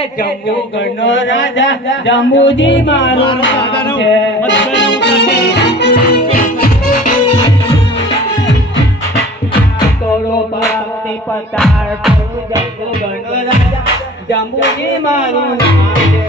અરે જંબુગઢનો રાજા જંબુજી મારું નામ છે. તોડો પાતી પતાળ જંબુગઢનો રાજા જંબુજી મારું નામ છે.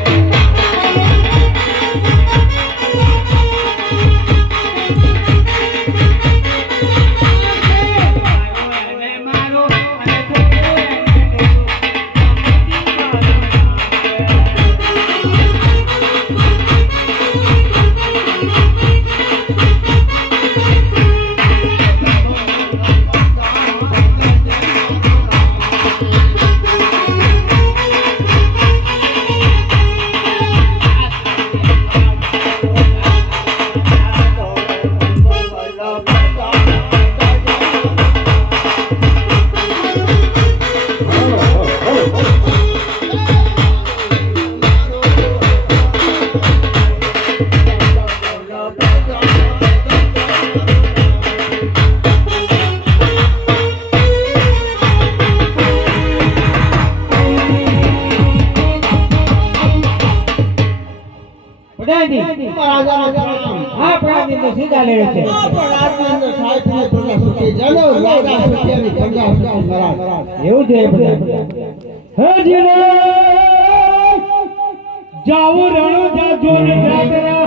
જાવું રણો જાજો ને જાગરા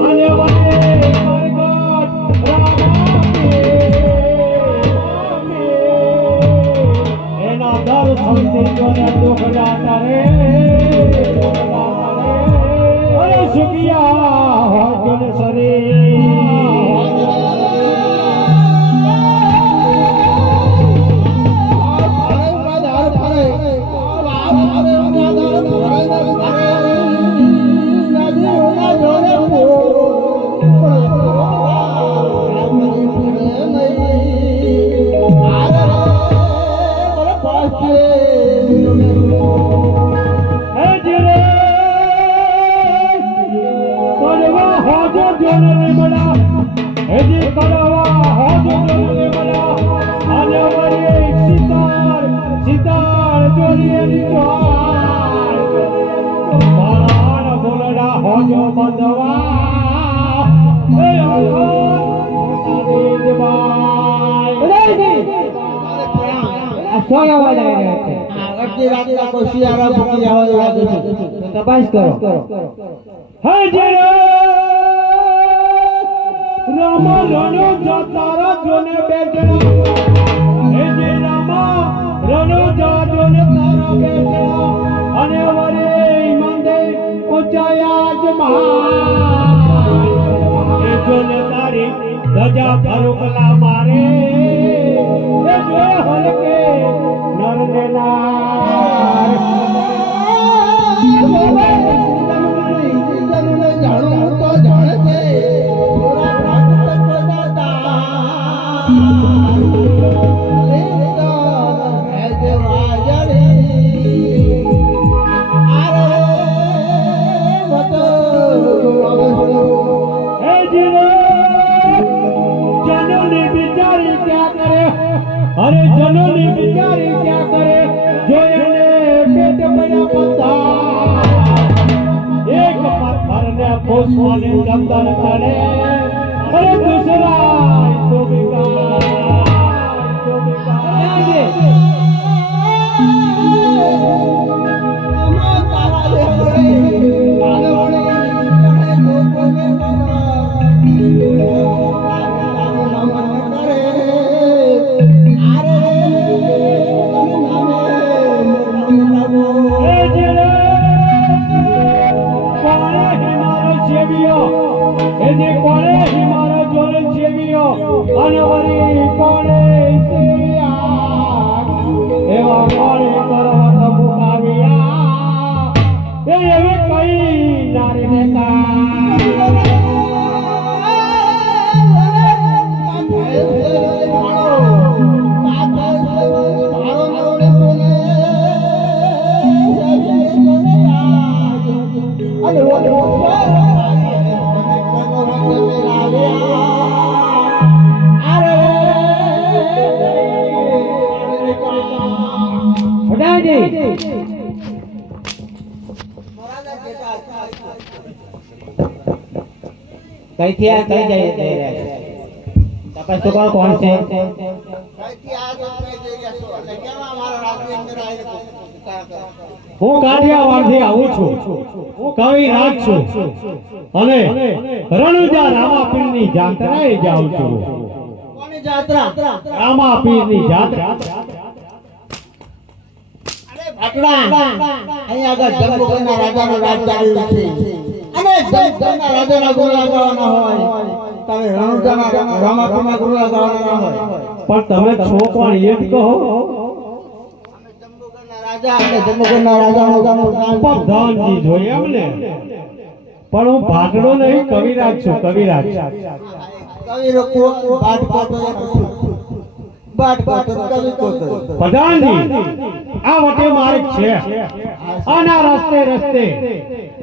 આને વાલે માર્ગોટ એના દર સંતી જોને દુખડા તારે અરે સુખિયા હોય કે શરીર તપાસ કરો. રામ રણો જાતારા જોને બેઠા હે જે રામ રણો જાજો ને તારા બેઠા અને વરે મંદે ઊંચાયા જ મહા એ જોને તારી ધજા ફરુકલા મારે એ જો હલકે નર નાર જાણો તો જાણે છે अरे जनोनी बिचारी क्या करे जो એને પેટ પડ્યા પત્તા એક પથ્થર ને પુષ્પને ચંદન ચડે અરે દુસરા તો બેકાર અરે કઈથી આ કઈ જઈ રહ્યા છે તપાસ તો કોણ કોણ છે હું કાઠિયાવાડથી આવું છું હું કવિરાજ છું અને રણુજા રામાપીરની જાત્રાએ જાઉં છું કોની જાત્રા રામાપીરની જાત્રા ભાટડા અહીંયા આગળ જંબુકરના રાજાનો રાજ ચાલી રહ્યો છે અને જંબુકરના રાજાના ગુરલા ગાવાના હોય તમે રણુજાના રામાપીરના ગુરલા ગાવાના હોય પણ તમે છો કોણ એ જ કહો રાજા અને જંબુકરના રાજાનો નામ પ્રધાનજી જોઈએ એમને પણ હું ભાટડો નહીં કવિરાજ છું કવિરાજ કવિ રોકો બાટ પાતો બાટ પાતો કવિ કોતો પ્રધાનજી આ વટે માર્ગ છે આના રસ્તે રસ્તે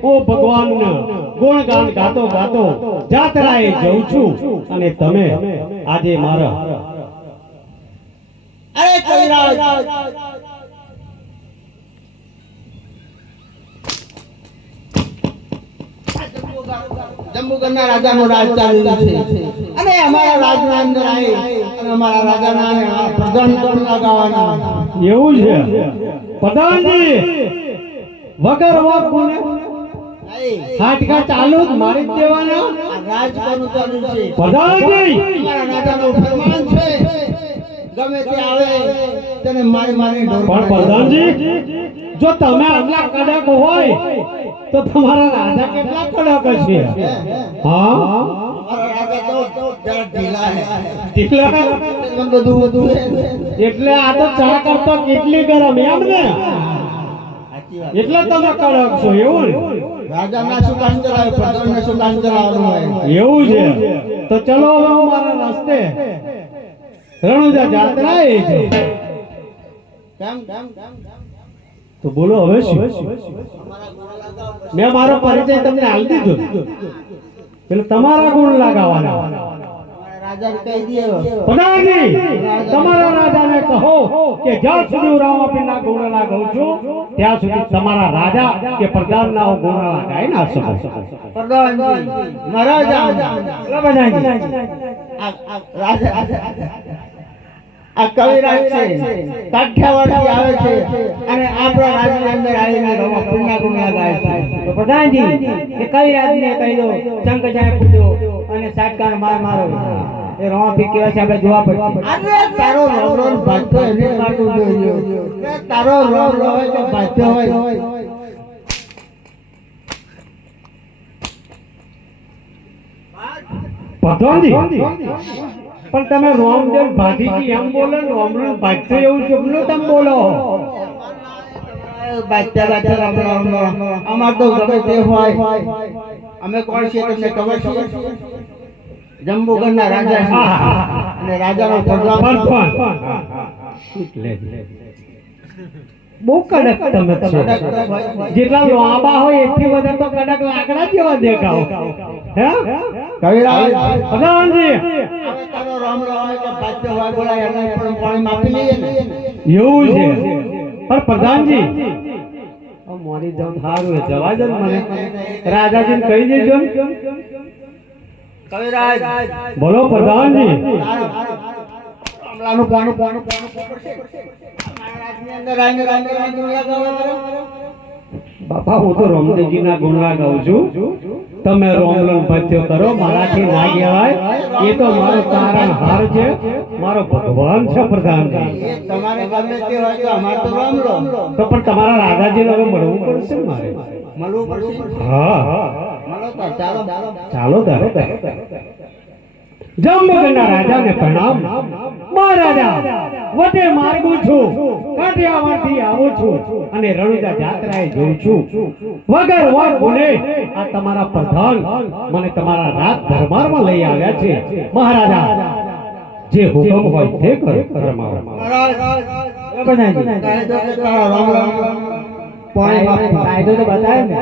હું ભગવાનના ગુણગાન ગાતો ગાતો જાત્રાએ જઉં છું અને તમે આજે મારા અરે કવિરાજ જંબુકરના રાજાનો રાજ ચાલી રહ્યો છે અને અમારા રાજના અંદર આવી અને અમારા રાજાના પ્રધાન લગાવવાના એવું છે પ્રધાનજી વગર વાત કોને હાટકા ચાલુ જ મારી જ દેવાના રાજ કોનું ચાલુ છે પ્રધાનજી અમારા રાજાનો ફરમાન છે ગમે તે આવે તેને મારી મારી ઢોર પણ પ્રધાનજી જો તમે આટલા કડક હોય તો તમારા રાજા કેટલા કડક હશે હા અમારા રાજા તો જરા ઢીલા છે ઢીલા બધું એટલે આ તો ચા કરતો કેટલી ગરમ એમ ને એટલે તમે કડક છો એવું ને રાજાના શું કામ ચલાવે પ્રધાનને શું કામ ચલાવવાનું હોય એવું છે તો ચલો હવે હું મારા રસ્તે રણુજા જાત્રા એ છે કેમ તો બોલો હવે શું મેં મારો પરિચય તમને આલી દીધો એટલે તમારા ગુણ લગાવવાના રાજા કહી દે પ્રધાનજી તમારા રાજાને કહો કે જ્યાં સુધી હું રામાપીરના ગુણ લગાવું છું ત્યાં સુધી તમારા રાજા કે પ્રધાનના હું ગુણ લગાવી ના શકો પ્રધાનજી મહારાજા રાજા આ કવિરાજ છે કાઠિયાવાડથી આવે છે અને આપણા રાજની અંદર આવીને રામાપીરના ગુણ લગાવે છે તો પ્રધાનજી એ કવિરાજને કહી દો શંખ જાય પૂજો અને સાટકાનો માર મારો એ રોપી કેવા છે આપણે જોવા પડશે અરે તારો રોમ રોમ ભાગતો એને કાઢું જોઈએ તારો રોમ રોમ હોય કે ભાગતો હોય પ્રધાનજી પણ તમે રોમદેવ ભાટીજી એમ બોલો ને રોમદેવ ભાટતો એવું શબ્દ તમે બોલો બાચ્ચા અમાર તો ગમે તે હોય અમે કોણ છીએ તમને ખબર છે જંબુગઢના રાજા છે અને રાજાનો પ્રધાન બહુ કડક તમે છો જેટલા લાંબા હોય એટલી વધારે તો કડક લાકડા જેવા દેખાઓ હે કવિરાજ પ્રધાનજી તારો રામ રામ કે બાચ્ચો હોય બોલાય એને પણ પાણી માપી લઈએ ને એવું છે પણ પ્રધાનજી મોરી જમ સારું જવા દે મને રાજાજીને કહી દેજો કવિરાજ બોલો પ્રધાનજી કમલાનું પાણી પાણી પાણી પડશે મહારાજની અંદર આવીને રાંગરાંગ લગાવવા બાપા હું તો રામદેવજીના ગુણ ગાઉં છું તમે રોમલન ભત્યો કરો મારાથી ના કહેવાય એ તો મારો તારણ હાર છે મારો ભગવાન છે પ્રધાનજી એ તમારે ગમે તે હોય તો અમાર તો રામ રામ તો પણ તમારા રાધાજીને હવે મળવું પડશે ને મારે મળવું પડશે હા મળો તો ચાલો ચાલો તારે જંબુગઢના રાજાને પ્રણામ મહારાજા વટે માર્ગું છું કાઠિયાવાડથી આવું છું અને રણુજા જાત્રાએ જઉં છું વગર વાર બોલે આ તમારા પ્રધાન મને તમારા રાજ દરબારમાં લઈ આવ્યા છે મહારાજા જે હુકમ હોય તે કરો ફરમાવો કાયદો કે તારા રામ રામ પાણી માપવું કાયદો તો બતાવે ને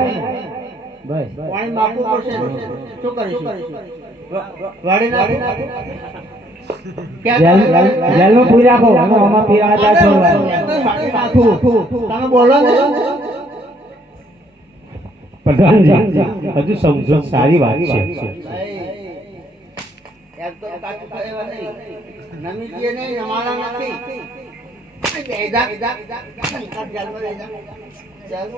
બસ પાણી માપવું પડશે શું કરીશું વાડી ના જેલમાં પૂરી રાખો અમે આમાં પીવા હતા તમે બોલો ને પ્રધાનજી હજુ સમજો સારી વાત છે એકદમ કાચું કહેવા નહીં નમી કે નહીં અમારા નથી બેજા કાટ જાલ માં બેજા ચાલ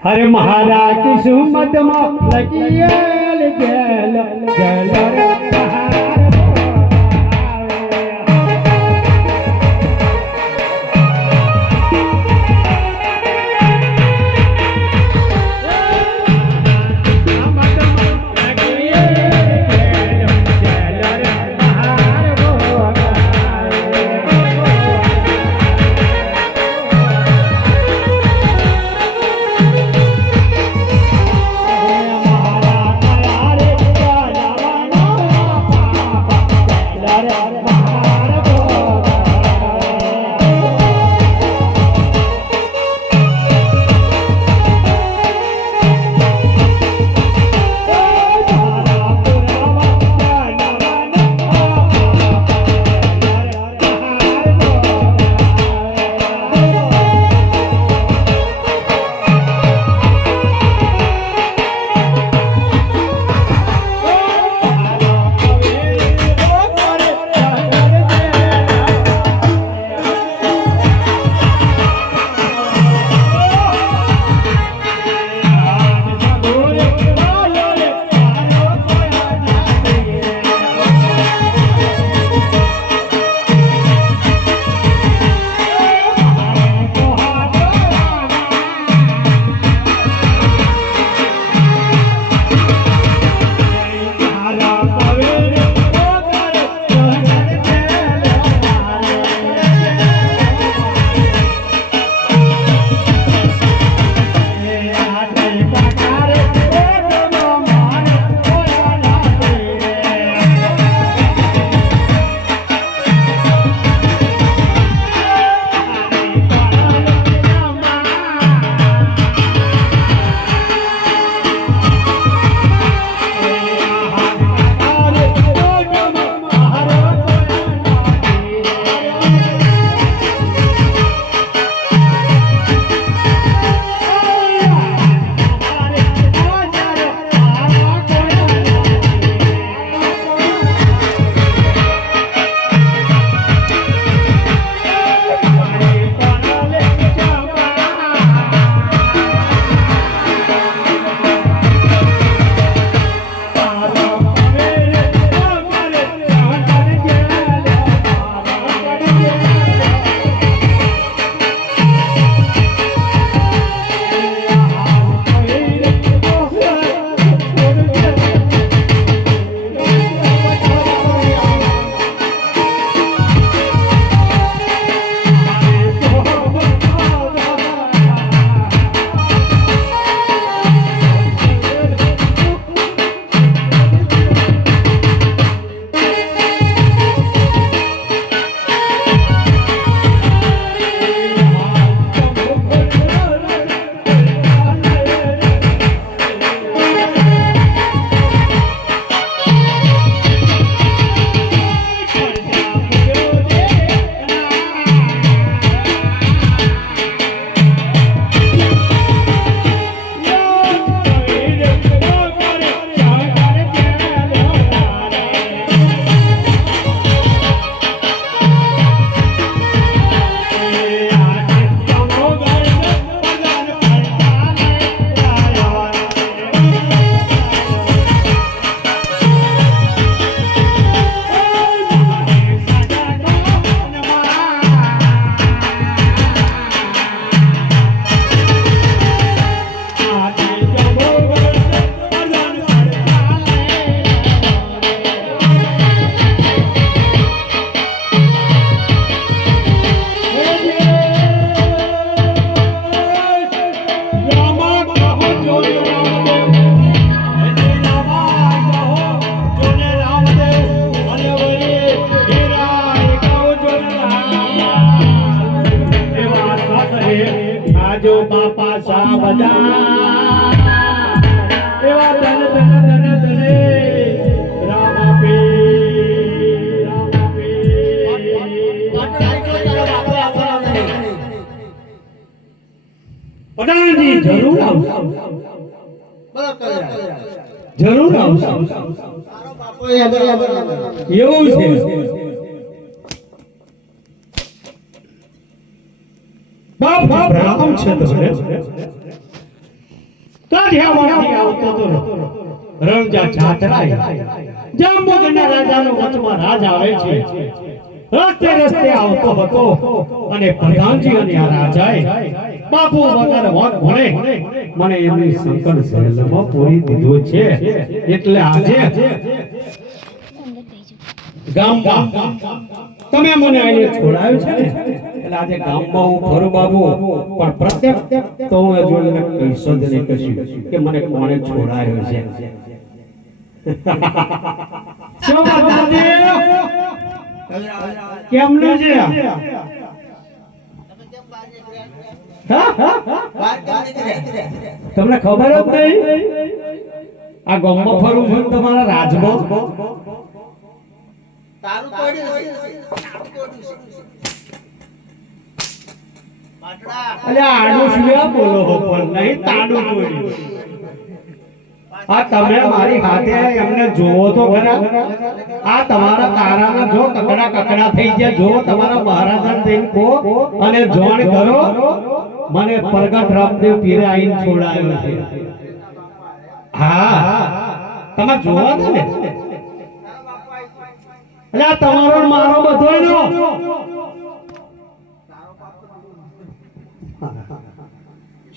હરે મહારા કિસ્મત માં લકીયેલ જેલ જેલ આજો બાપા સા બજા એવા ધન ધન ધન ધને રામ આપે પ્રધાનજી જરૂર આવશે. બરાબર જરૂર આવશું. તારો બાપો યાદ આવે. એવું છે. બાપ બ્રાહ્મણ છે તમને. કાઠિયાવાડથી આવતો તો રણજા જાત્રાએ જાંબુગઢના રાજાનો વચમાં રાજ આવે છે. રસ્તે રસ્તે આવતો હતો અને પ્રધાનજી અને આ રાજાએ બાપુ વગર વાત ભણે મને એમની સંકટ સહેલમાં પૂરી દીધો છે. એટલે આજે ગામમાં તમે મને અહીં છોડાયો છે ને, એટલે આજે ગામમાં હું ફરું બાબુ, પણ પ્રત્યેક તો હું જોઈને કહીશ જ નહીં કશું કે મને કોણે છોડાયો છે. શું વાત છે? કેમનું છે? તમને ખબર જ નહીં? આ ગામમાં ફરું છું ને તમારા રાજમાં. તારું તોડ્યું છે. અરે આડું શું બોલો હો, પણ નહીં તાડું તોડ્યું. આ તમે મારી હાથે એમને જોવો તો ખરા. આ તમારા તારાના જો કકડા કકડા થઈ ગયા, જો તમારા મહારાજાને જઈને કહો અને જોણ કરો મને પ્રગટ રામદેવ પીરે આઈને છોડાયો છે. હા તમે જોવા છો ને. એટલે આ તમારો ને મારો બધોયનો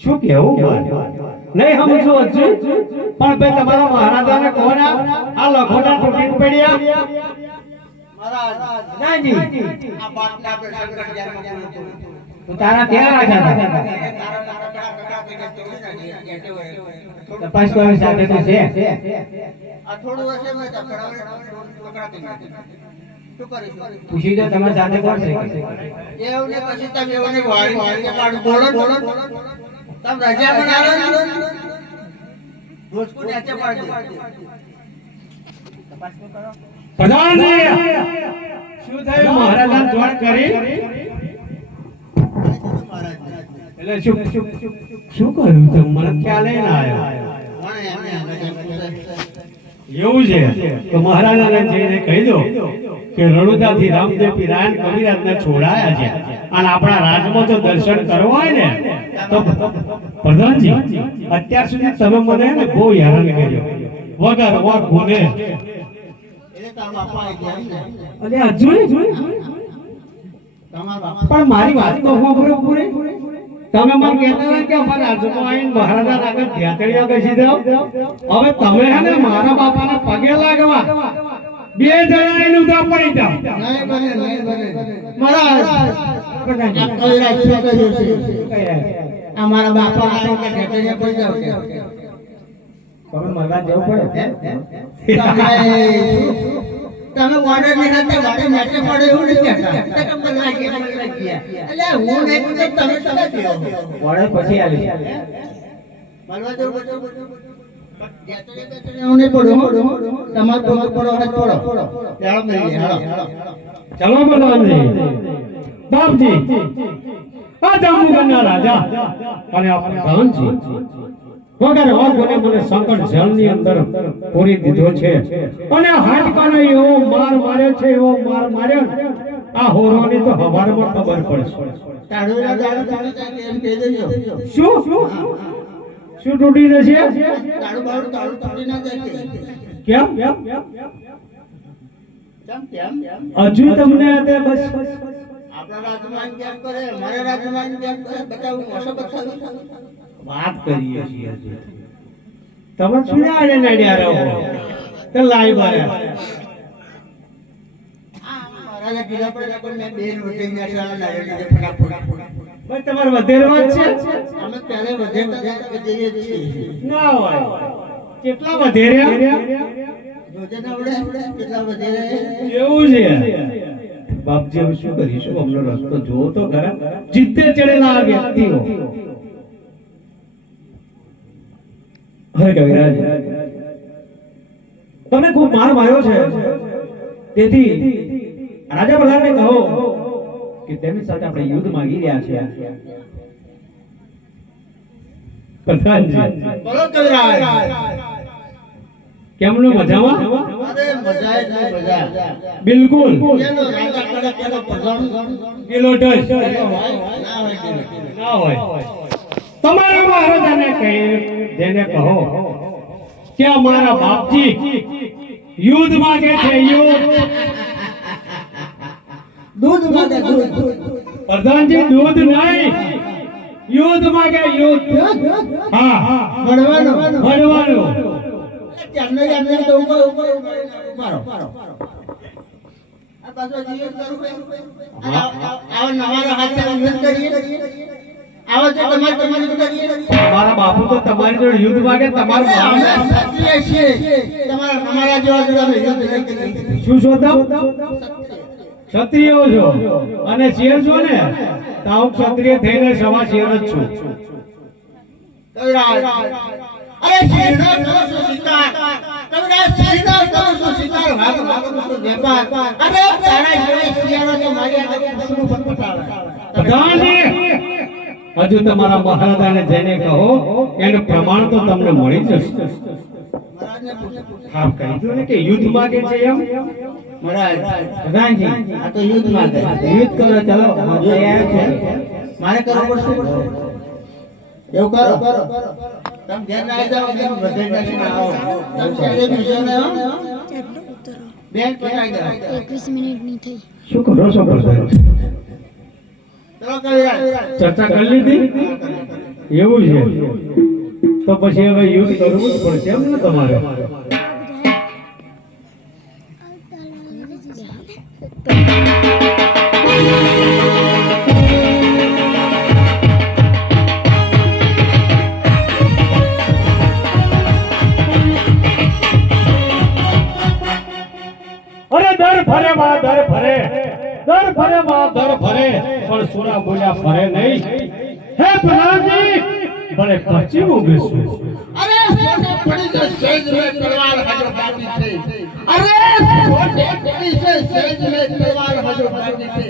શું કેવું નહીં સમજો હજુ, પણ ભાઈ તમારા મહારાજાને કહો ને આ લખોટા તૂટી પડ્યા. મહારાજ નાજી આ બાતને આપણે સંકટ જાનમાં પૂરું કર્યું. તો તારા ક્યાં રાજા હતા? તારા કકડા કકડા કરીને તોડી નાખ્યા. કહેતો હોય તપાસ કરવા સાથે તો છે. આ થોડું હશે મેં કકડા કરી નાખ્યા. શું કરીશું? પૂછી દો તમારી સાથે કોણ છે? એવું ને પછી તમે એવોને વાળી કાઢો. બોલો તમે રજા પણ આલો ને રોજકો નેચે પાડજો. તપાસ કરો. પ્રધાનજી શું થયું? મહારાજા જોડ કરી એટલે શું શું કહ્યું? તો મને ખ્યાલ ન આવ્યો. એવું છે તો મહારાજાને જઈને કહી દો કે રણુજાથી રામદેવ પીરાયણ કવિરાજને છોડાયા છે અને આપણા રાજમાં જો દર્શન કરવા હોય ને તો પ્રધાનજી અત્યાર સુધી તમે મને ને બહુ હેરાન કર્યો વગર વાત બોલે. એટલે તારા બાપા આવી ગયા ને. અને હજુ તમારા બાપા પણ મારી વાત તો સાંભળો પૂરી. તમે મને કહેતા હતા કે અમારા રાજમાં આવીને મહારાજા આગળ ધ્યાતળીઓ ઘસી દો. હવે તમે હે ને મારા બાપાના પગે લાગવા બે જણા એનું ઉધા પડી જાઓ. નહીં બને મહારાજ આ કવિરાજ શું કર્યું છે? આ મારા બાપા આવે કે ઢેકડીએ પડી જાવ કે તમે મળવા જવું પડે. તમે ઓર્ડર ની સાથે વાડે મેચે પડે એવું નહીં કહેતા. તમે લાગ્યા એટલે હું નહીં તો તમે શું કહો? વડે પછી આવી. મળવા જવું પડે. એવું નહીં પડ્યું. તમારે તો પડો ને પડો. હેળો નહીં હેળો. ચલો પ્રધાનજી બાપજી આ જાંબુગઢના રાજા અને આ પ્રધાનજી વગર વાગોને મને સંકટ જળની અંદર પૂરી દીધો છે અને હાડકાનો એવો માર માર્યો છે, એવો માર માર્યો ને આ હોરોની તો હવારમાં ખબર પડશે. તાળુરા દાડો તૂટી જાય કે એમ કહી દેજો. શું શું તૂટી જશે? તાળું બાળું તાળું તૂટી ના જાય કે. કેમ કેમ હજુ તમને તે બસ આપણા રાજમાં કેમ કરે, મારા રાજમાં કેમ કરે, બતાવું મોસો બતાવું. વાત કરીએ છીએ હજુ. તમે શું આડે નડ્યા રહો તે લાઈ બાયા. મારા ગીલા પર મેં બે રોટી મેસાળા નાખી દીધે ફટાફટ. ભાઈ તમારે વધેરવા જ છે? અમે પહેલે વધે જઈએ છીએ. ના હોય. કેટલા વધેર્યા? જોજે ને આવડે કેટલા વધે રહે. એવું છે બાપજી, હવે શું કરીશું? અમનો રસ્તો જોવો તો ખરા. જીતે ચડેલા આ વ્યક્તિઓ. હવે કવિરાજ તમને ખૂબ માર માર્યો છે, તેથી રાજા પ્રધાનને કહો કે તેમની સાથે આપણે યુદ્ધ માંગી રહ્યા છીએ. પ્રધાનજી બોલો કવિરાજ. કેમનું મજામાં? અરે મજા એટલે મજા. બિલકુલ એનો રાજા કરે તેનો પ્રધાન પેલો ઢસ ના હોય કે ના હોય. તમારા મહારાજાને કહે, જેને કહો કે અમારા બાપજી યુદ્ધ માંગે છે, યુદ્ધ. દૂધ માંગે દૂધ. પ્રધાનજી દૂધ નહીં, યુદ્ધ માંગે, યુદ્ધ. હા ભણવાનું ભણવાનું. ચાંદને ચાંદને તો ઉપર ઉપર મારો આ પાછો જીવ કરું આવો નવાનો હાથે અંગત કરીએ આવો જે તમારી કરીએ. મારા બાપુ તો તમારી જોડે યુદ્ધ માંગે, તમારું અમે નામ ક્ષત્રિય છીએ. અમારા જેવા જોડે યુદ્ધ નહીં કરીએ. શું છો તમે? ક્ષત્રિયો છો અને શેર છો ને? તો હું ક્ષત્રિય થઈને સવા શેર જ છું. કવિરાજ અરે શિરનો કરો છો શિકાર. કવિરાજ શિરનો કરો છો શિકાર. ભાગ ભાગ કરો વેપાર. અરે તારા જેવા શિયાળો તો મારી આગળ પશુનું પટપટાવે. પ્રધાનજી, હજુ તમારા મહારાજાને જેને કહો એનું પ્રમાણ તો તમને મળી જશે. મહારાજને પૂછો. આપ કહી દો ને કે યુદ્ધ માંગે છે એમ. મહારાજ પ્રધાનજી આ તો યુદ્ધ માંગે. યુદ્ધ કરો, ચલો હું તૈયાર છે. મારે કરવું પડશે. એવું કરો તમે ઘેર ના આવી જાઓ કેમ બધે નાખીને આવો. તમે બીજો ને આવો. બેન પટાઈ દો. 21 મિનિટની થઈ. શું કરો છો પ્રધાન? ચલો કવિરાજ ચર્ચા કરી લીધી? એવું છે તો પછી હવે યુદ્ધ કરવું જ પડશે એમ ને તમારે? અરે દર ફરે માં દર ફરે, દર ફરે માં દર ફરે, પણ સોના બોલ્યા ફરે નહીં. હે પ્રધાનજી, ભલે પશ્ચિમ ઉગીશું. અરે સોને પડી છે સેજ મે તલવાર હજો બાકી છે. અરે સોને પડી છે સેજ મે તલવાર હજો બાકી છે.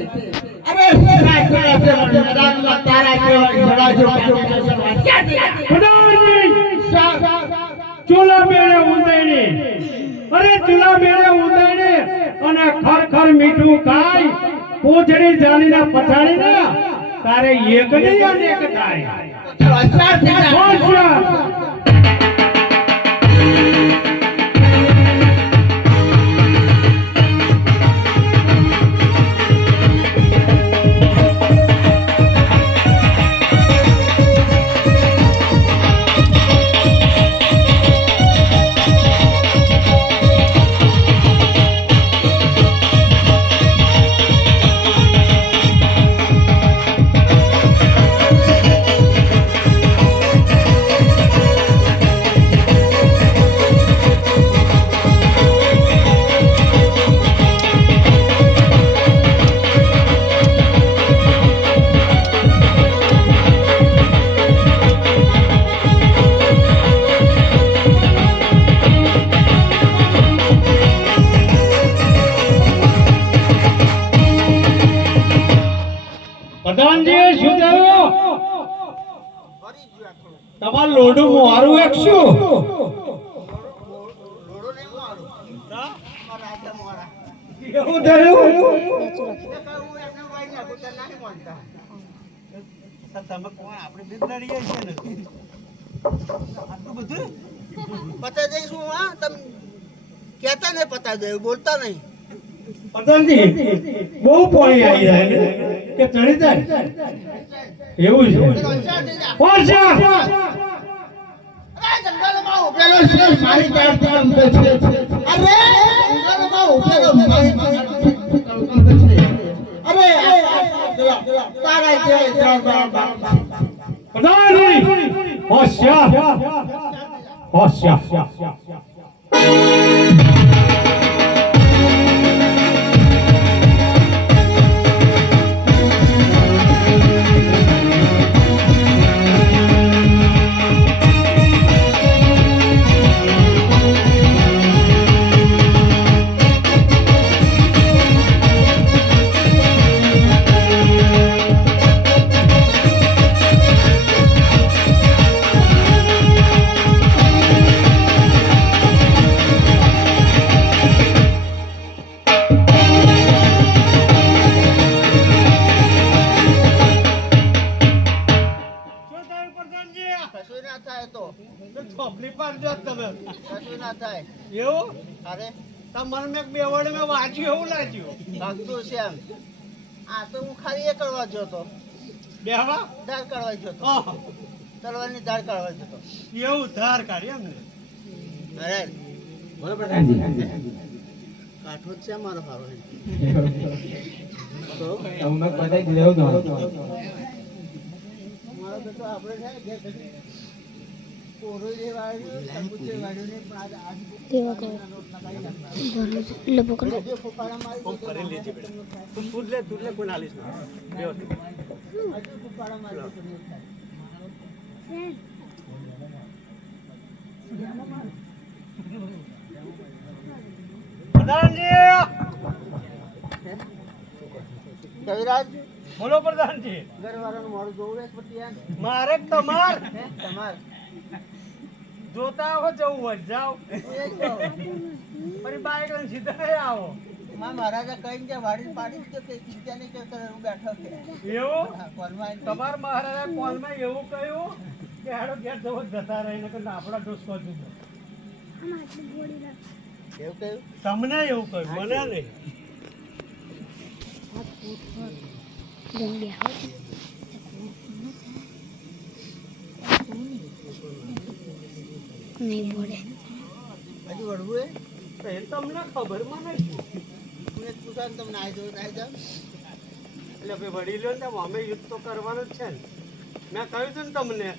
અરે સોના કેળા છે મેદાનમાં તારા કેવા જડા જો પ્રધાનજી, ચૂલા મેળે ઊંધાઈની, અરે ચૂલા મેળે ઊંધાઈની અને ખરખર મીઠું ખાય, પૂંછડી જાલીને પછાડીને તારે એક નહીં અનેક થાય. હોશિયાર. પ્રધાનજી, શું થયું? તમારું લોઢું મારું એક શું? એવું થયું? પતાઈ દઈશું. હા તમે કહેતા નહીં પતાઈ દે બોલતા નહીં. પ્રધાનજી, બહુ પાણી આવી જાય ને કે ચડી જાય એવું છે. હોશિયાર. અરે જંગલમાં ઉભેલો છે મારી તરફથી અંબે છે. અરે જંગલમાં ઉભેલો મારી તરફથી અંબે છે. અરે તારા પ્રધાનજી, હોશિયાર. હોશિયાર. એવું અરે તમને મેં બે વડ મેં વાંચ્યું એવું લાગ્યું લાગતું છે એમ આ તો હું ખાલી એ કરવા ગયો તો બેહવા દાળ કાઢવા ગયો તો આહ, તલવારની દાળ કાઢવા ગયો તો એવું ધાર કાઢી એમ ને અરે બોલો પ્રધાનજી કાઠો જ છે મારો હારો તમે બધાય લેવું તો મારો બેટો આપણે છે ને ઘેર ઘડી કોરો જે વાળ્યું તરબૂચે વાળ્યું ને પણ આજ આજ દેવા કહો એટલે પકડો જે ફૂફાડા મારી કોમ કરી લેજે બેટા તું તું લે કોઈ નાલીશ ના વ્યવસ્થિત આજે ફૂફાડા મારી તો નહીં થાય પ્રધાનજી કવિરાજ બોલો પ્રધાનજી ઘરવાળાનું મોડું જોવું છે પછી યાર મારે જ તમાર હે તમાર જોતા આવો જવું હોય જાઓ હું એ જ કહું ફરી બાઈક લઈને સીધા આવો માં મહારાજા કહીને કે વાડી પાડી કે કઈ ચિંતા નહીં કે હું બેઠો કે એવું હા કોલમાં આવીને તમાર મહારાજા કોલમાં એવું કહ્યું કે હેડો ઘેર જવો જતા રહીને કે આપણા ડોસકો જુદો એવું કહ્યું તમને એવું કહ્યું મને નહીં જંગ્યા નહીં બોલે હજુ વળવું તો એ તમને ખબર મને શું હું એક પૂછાને તમને આવી જાવ એટલે ભાઈ વડી લ્યો ને અમે યુદ્ધ તો કરવાનું જ છે ને મેં કહ્યું હતું ને તમને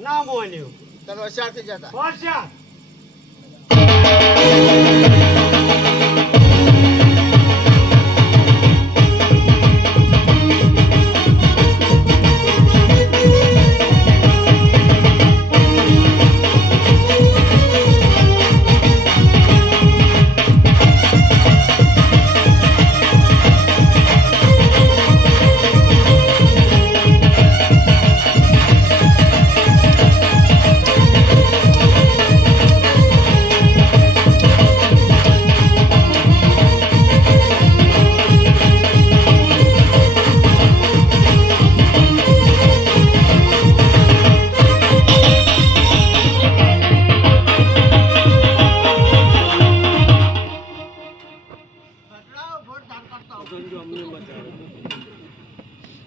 ના મોન્યું ચાલો હોશિયારથી જતા હોશિયાર બદલાવો ભોટ ધાર કરતા આવો.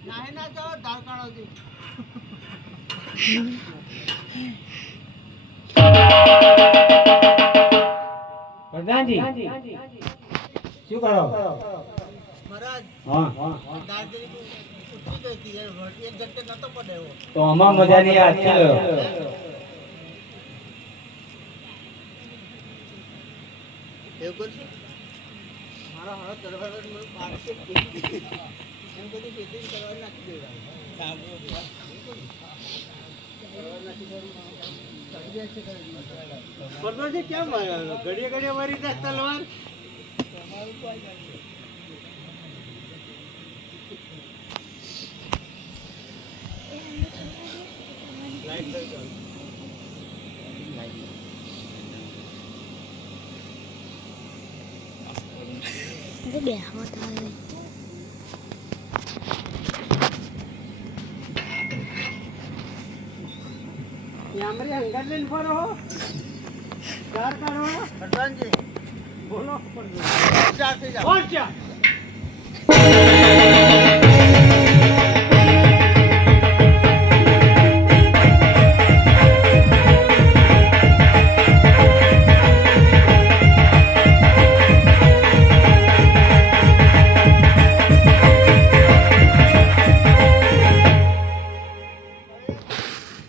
નાહી ના જાઓ ધાર કાઢો પ્રધાનજી શું કરો મહારાજ હા દાળ જેવી ઉતરી ગઈ હતી યાર ભોટ એક ઘંટે નતો પડે એવો તો અમાર મજાની યાદ છે એવું કરશું મારો હારો દરબાર મને પાડશે એમ બધી ખેતી કરવા નાખી દેવા પ્રધાનજી કેમ ઘડીએ ઘડીએ વરી જાય તલવાર બે હાથ આવે યામરી હંગાત લઈને ફરો ચાર કાઢો પ્રધાનજી બોલો ચાર થઈ જાઓ હોશિયાર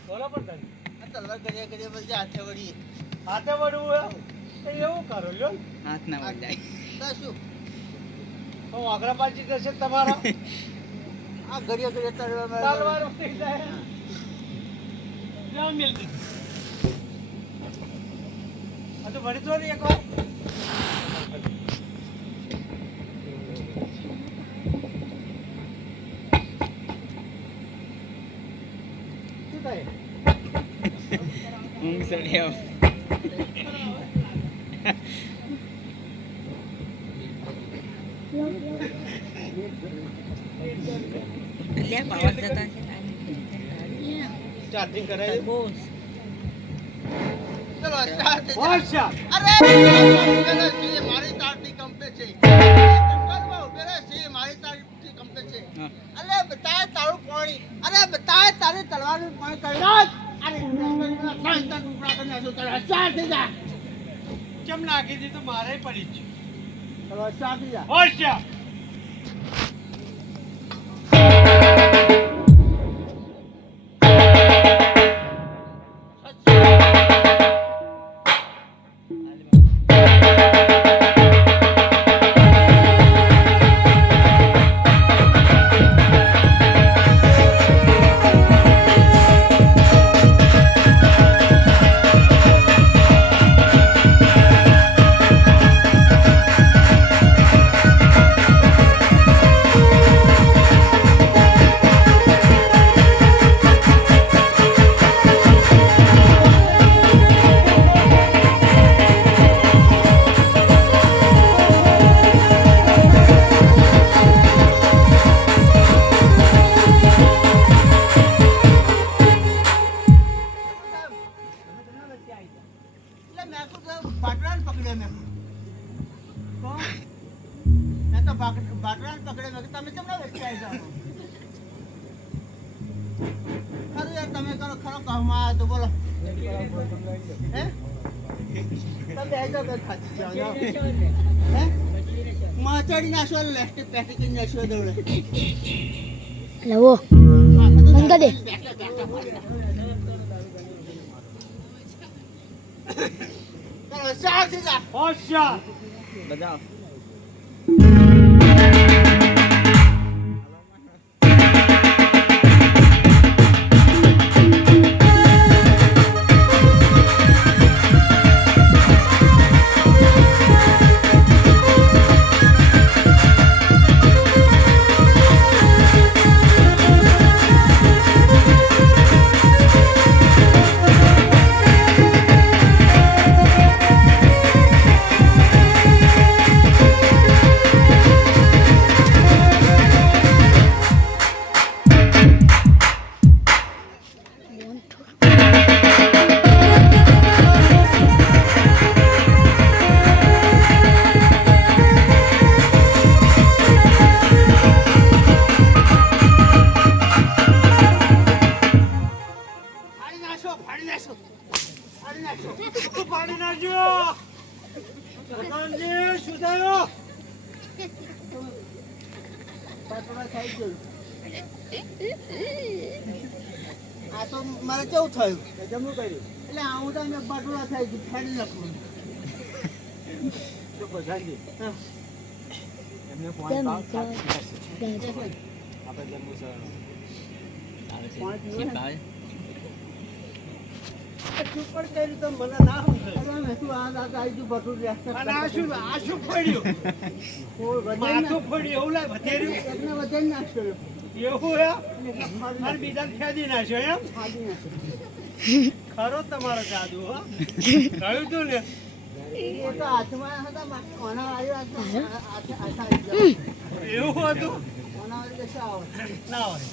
બોલો પ્રધાનજી આ તલવાર ઘડિયા ઘડિયા બધી હાથે વળી હાથે વળવું હે તો એવું કરો લ્યો હાથ ના વળાય તો શું તો આગળ પાછી જશે તમારો આ ઘડિયા ઘડિયા તલવાર તલવાર ઉઠી જાય લ્યો મિલ દીધી આ તો વળી જો ને એક વાર શું થાય ઊંઘ ચડી આવ લે પાવર જતા છે ચાર્જિંગ કરાવી ચલો ચલો શાંતિ જા. હોશિયાર. અરે ઉભેલા છે, મારી તારથી કંપે છે. જંગલમાં ઉભેલા છે, મારી તારથી કંપે છે. અરે બતાય તારું પાણી, અરે બતાય તારી તલવારનું પાણી કરી નાખ. અરે ત્રણ ટુકડા કરી નાખો. ચલો શાંતિ જા. ચમ નાખી દીધું મારે પડી જ ચલો શાંતિ જા. હોશિયાર. એટલે મેં તો બાટલાને પકડ્યો મેં. કોણ? મેં તો બાટલાને પકડ્યો મેં. તમે કેમ ના વચ્ચે આવી જાઓ? ખરું યાર તમે કરો ખરો કહમાં આવ્યો તો બોલો. હે? તમે બેસી જાઓ, બેસી ખાતી જાઓ, જાઓ. હે? માથાડી નાખો, લેફ્ટી પેટી કરી નાખો દોડે. લવો બંધ કરી દે. ચલો શાંતિ જા. હોશિયાર. બતાવો. પાડી નાખજો. પ્રધાનજી શું થયું? બાટલા થઈ ગયું. આ તો મારે કેવું થયું? જમવું કર્યું. એટલે આવું તો મેં બાટલા થઈ ગયું, ફાડી નાખું. તો પ્રધાનજી હા. એમને ફોન કેમ પાવ મિત્રો? આપણે જમવું છે. ચૂપ પણ કર્યું તો મને ના સમજાય. અરે મેં તું આ આવી ગયું બટું રહેશે. અને આ શું પડ્યું? માથું પડ્યું એવું લાગે વધેર્યું. એકને વધારી નાખ્યો. એવું હે? અને બીજાને ખેદી નાખ્યો એમ? ફાડી નાખ્યો. ખરો તમારો જાદુ હો. કહ્યું તું ને. એ તો હાથમાં હતા, કોના આવ્યો હાથે આવી ગયો. એવું હતું? કોના વાળી કશે આવે. ના હોય.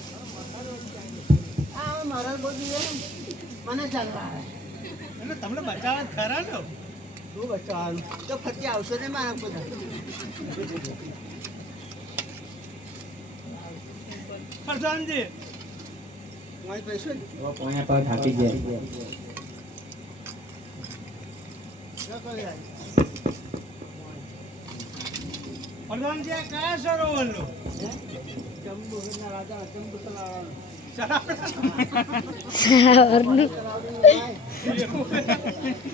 આ મારા બધું એમ મને ચાલવા આવે. એટલે તમને બચાવવા ખરા ને. શું બચાવવાનું? તો ફરતી આવશો ને મારા બધા. પ્રધાનજી મારી પૈસો ને પોણા પર થાકી ગયા. ન કરી આવી. પ્રધાનજી આ કયા સરોવરનું? જંબુસરના રાજા જંબુસરના સરાવરનું આ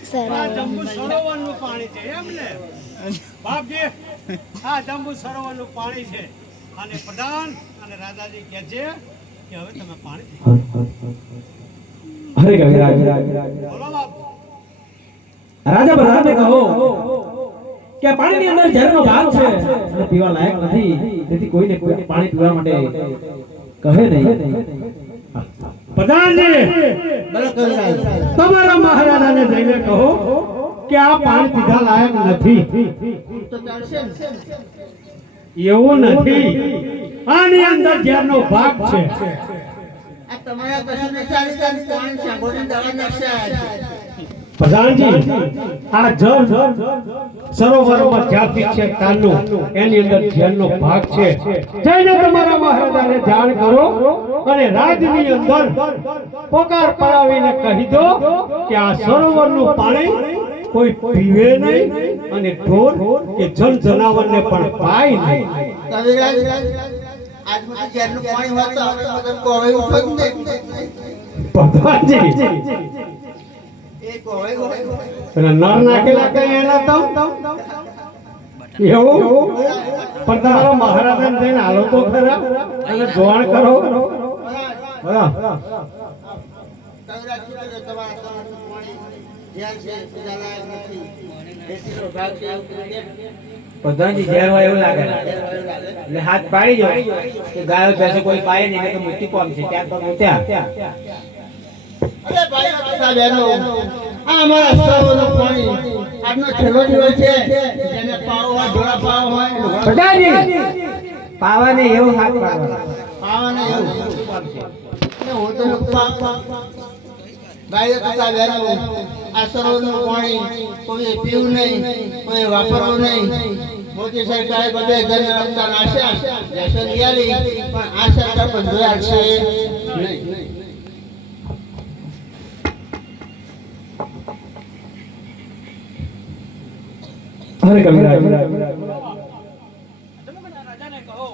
સરાવર જંબુ સરોવરનું પાણી છે એમ ને બાપજી? આ જંબુ સરોવરનું પાણી છે અને પ્રધાન અને રાજાજી કહે છે કે હવે તમે પાણી પીઓ. અરે કવિરાજ, બોલો બાપ. રાજા પ્રધાનને કહો કે આ પાણીની અંદર ઝેરનો ભાગ છે અને પીવા લાયક નથી, તેથી કોઈને કોઈ પાણી પીવા માટે કહે નહીં. પ્રધાનજી બોલો કવિરાજ. તમારા મહારાજાને જઈને કહો કે આ પાણી પીધા લાયક નથી. તો ચાલશે ને? એવું નથી, આની અંદર ઝેરનો ભાગ છે. આ તમારા કશું ને ચાલી જાય પાણી સાંભળીને દવા નાખશે. પ્રધાનજી આ જળ સરોવરમાં જ્યાંથી છે તાનું એની અંદર ધ્યાનનો ભાગ છે જઈને તમારા મહારાજાને જાણ કરો અને રાજની અંદર પોકાર પડાવીને કહી દો કે આ સરોવરનું પાણી કોઈ પીવે નહીં અને ઢોર કે જન જનાવરને પણ પાય નહીં કવિરાજ આજમાં જેનું પાણી હોતું હવે મતલબ કોઈ ઉઠો જ નહીં પ્રધાનજી એ કોઈ હોય અને નર નાખેલા કઈ એના તમ એવું પણ તમારા મહારાજાને જઈને હાલો તો ખરા અને જોણ કરો હા કવિરાજ કીધું તમારા તમારું પાણી જ્યાં છે પૂજા લાયક નથી એટલો ભાગ છે એવું કીધું પ્રધાનજી ઝેર હોય એવું લાગે એટલે હાથ પાડી જો કે ગાયો ભેંસો કોઈ પાય નહીં તો મૃત્યુ પામશે ત્યાર પર મોત્યા અરે ભાઈ બધા બહેનો આ અમારા સરોવરનું પાણી આજનો છેલ્લો દિવસ છે જેને પાવ હોય ઢોળા પાવ હોય પ્રધાનજી પાવાને એવું હાથ પાડવા પાવાને એવું ને હું તો ભાઈ બધા બહેનો આ સરોવરનું પાણી કોઈ પીવું નહીં કોઈ વાપરવું નહીં મોદી સરકારે બધે જન રમતા નાશ્યા દેશો લીયાલી પણ આ સરકાર બંધ રાખશે નહીં અરે કવિરાજ રાજાને કહો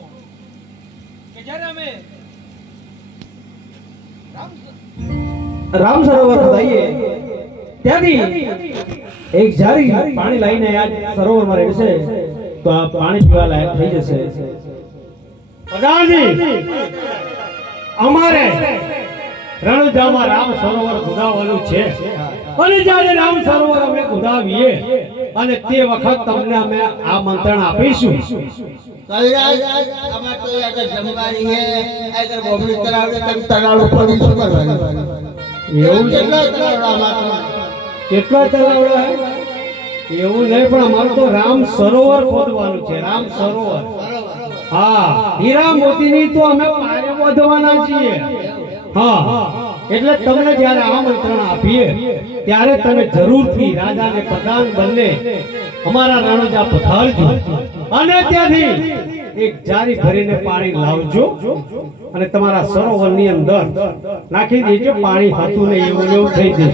કે જ્યારે અમે રામ સરોવર બતાઈએ ત્યાંથી એક જારી પાણી લઈને આ સરોવરમાં રહેશે તો આ પાણી પીવા લાયક થઈ જશે પ્રધાનજી અમારે રણુજામાં રામ સરોવર ખોદાવવાનું છે અને જ્યારે રામ સરોવર અમે ખોદાવીએ અને તે વખત તમને અમે આ મંત્રણ આપીશું કવિરાજ અમાર તો આગળ જમવાની હે આગળ બોબડી તરાવડે તમ તરાવડું પડી શું કરવાનું એવું છે કેટલા તરાવડા અમાર કેટલા તલાવડા એવું નહીં પણ અમારું તો રામ સરોવર ખોદવાનું છે રામ સરોવર હા હીરા મોતીની તો અમે પારે બાંધવાના છીએ હા એટલે તમને જ્યારે આમંત્રણ આપીએ ત્યારે તમે જરૂરથી રાજાને પ્રધાન બંને અમારા રણુજા પધારજો અને ત્યાંથી એક જારી ભરીને પાણી લાવજો અને તમારા સરોવરની અંદર નાખી દેજો પાણી હતું ને એવું ને એવું થઈ જશે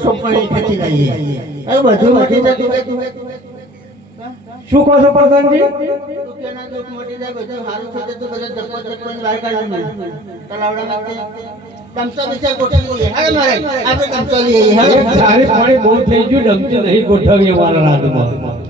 સોપણી ખેંચી લઈએ એ બધું મટી જતું શું કહો છો પ્રધાનજી રૂપિયાના દુઃખ મટી જાય બધું સારું થઈ જતું બધા ચપ્પલ બહાર કાઢી તલાવડામાં તમસો વિચાર ગોઠવી લઈએ હવે મારે આપણે તમસો લઈએ જારી પાણી બહુ થઈ ગયું ડમતું નહીં ગોઠવીએ મારા રાજમાં